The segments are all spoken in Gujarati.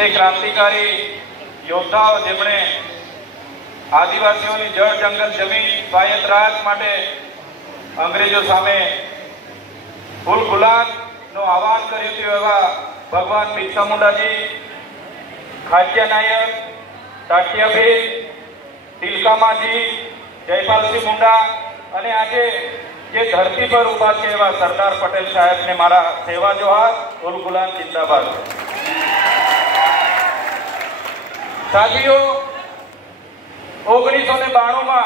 તે ક્રાંતિકારી યોદ્ધાઓ જેમણે આદિવાસીઓની જળ જંગલ જમીન સ્વાયત્ત રાજ માટે અંગ્રેજો સામે ફૂલ ગુલામનું આહવાન કર્યું હતું એવા ભગવાન બિરસા મુંડાજી, ખાદ્ય નાયક, ટાટિયાભેલ, તિલકામાજી, જયપાલસિંહ મુંડા અને આજે જે ધરતી પર ઉભા છે એવા સરદાર પટેલ સાહેબને મારા સેવા જોહાર, ફૂલ ગુલામ જિંદાબાદ। સાથીઓ, 1992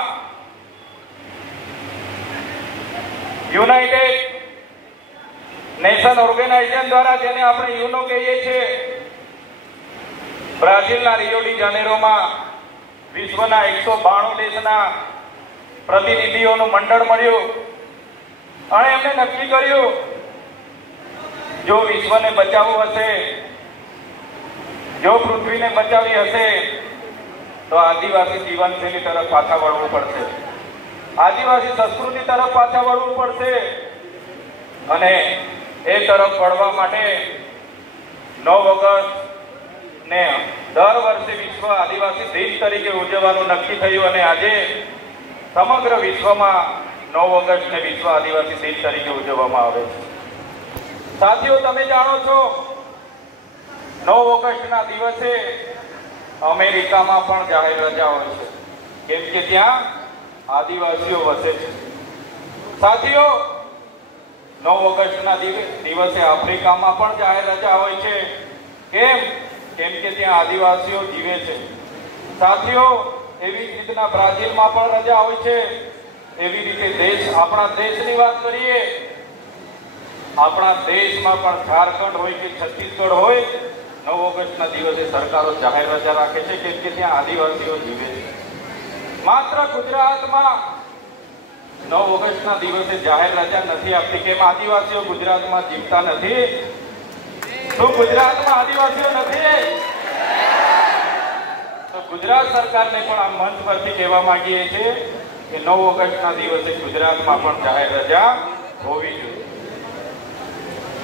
યુનાઇટેડ નેશન ઓર્ગેનાઇઝેશન દ્વારા, જેને આપણે યુનો કહીએ છીએ, બ્રાઝિલના રિયો ડી જાનેરોમાં વિશ્વના 192 દેશના પ્રતિનિધિઓનું મંડળ મળ્યું અને એમને નક્કી કર્યું, જો વિશ્વને બચાવવું હશે, જો પૃથ્વીને બચાવવી હશે, તો આદિવાસી જીવનશૈલી તરફ પાછા વળવું પડશે, આદિવાસી સંસ્કૃતિ તરફ પાછા વળવું પડશે। અને એ તરફ વળવા માટે 9 ઓગસ્ટ ને દર વર્ષે વિશ્વ આદિવાસી દિન તરીકે ઉજવવાનું નક્કી થયું અને આજે સમગ્ર વિશ્વમાં 9 ઓગસ્ટને વિશ્વ આદિવાસી દિન તરીકે ઉજવવામાં આવે છે। સાથીઓ, તમે જાણો છો 9 ઓગસ્ટના દિવસે અમેરિકામાં પણ જાહેર રજા હોય છે, કેમ કે ત્યાં આદિવાસીઓ વસે છે। સાથીઓ, 9 ઓગસ્ટના દિવસે આફ્રિકામાં પણ જાહેર રજા હોય છે, કેમ કે ત્યાં આદિવાસીઓ જીવે છે। સાથીઓ, એવી રીતના બ્રાઝિલમાં પણ રજા હોય છે। એવી રીતે આપણા દેશની વાત કરીએ, આપણા દેશમાં પણ ઝારખંડ હોય કે છત્તીસગઢ હોય, 9 ઓગસ્ટના દિવસે સરકારો જાહેર રજા રાખે છે, કેમ કે ત્યાં આદિવાસીઓ જીવે છે। માત્ર ગુજરાતમાં 9 ઓગસ્ટના દિવસે જાહેર રજા નથી આપતી, કેમ આદિવાસીઓ ગુજરાતમાં જીવતા નથી? શું ગુજરાતમાં આદિવાસીઓ નથી? તો ગુજરાત સરકારને પણ આ મંચ પરથી કહેવા માંગીએ છીએ કે 9 ઓગસ્ટના દિવસે ગુજરાતમાં પણ જાહેર રજા હોવી જોઈએ।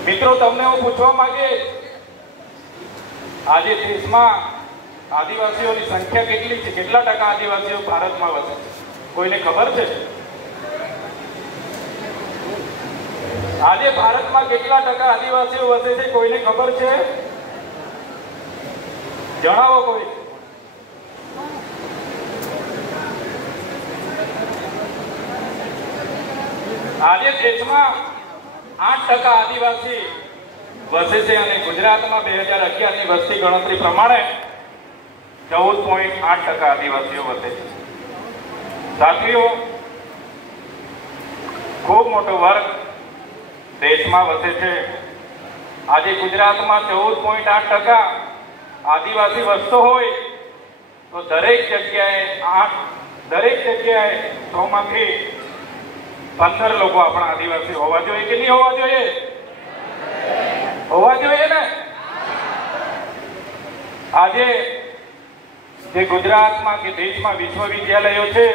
મિત્રો, તમને હું પૂછવા માંગીશ, આજે દેશમાં આદિવાસીઓની સંખ્યા કેટલી છે? કેટલા ટકા આદિવાસીઓ ભારતમાં વસે છે? કોઈને ખબર છે? આજે ભારતમાં કેટલા ટકા આદિવાસીઓ વસે છે? કોઈને ખબર છે? જણાવો કોઈ। આજે દેશમાં 8% આદિવાસી વસે છે અને ગુજરાતમાં 2011 ની વસ્તી ગણતરી પ્રમાણે 14.8% આદિવાસીઓ વસે છે। સાથીઓ, ખૂબ મોટો વર્ગ દેશમાં વસે છે। આજે ગુજરાતમાં 14.8% આદિવાસી વસતો હોય તો દરેક જગ્યાએ 100 માંથી 15 લોકો આપણા આદિવાસી હોવા જોઈએ કે નહીં હોવા જોઈએ? હોવા જોઈએ ને? આજે જે ગુજરાતમાં કે દેશમાં વિશ્વવિદ્યાલયો છે,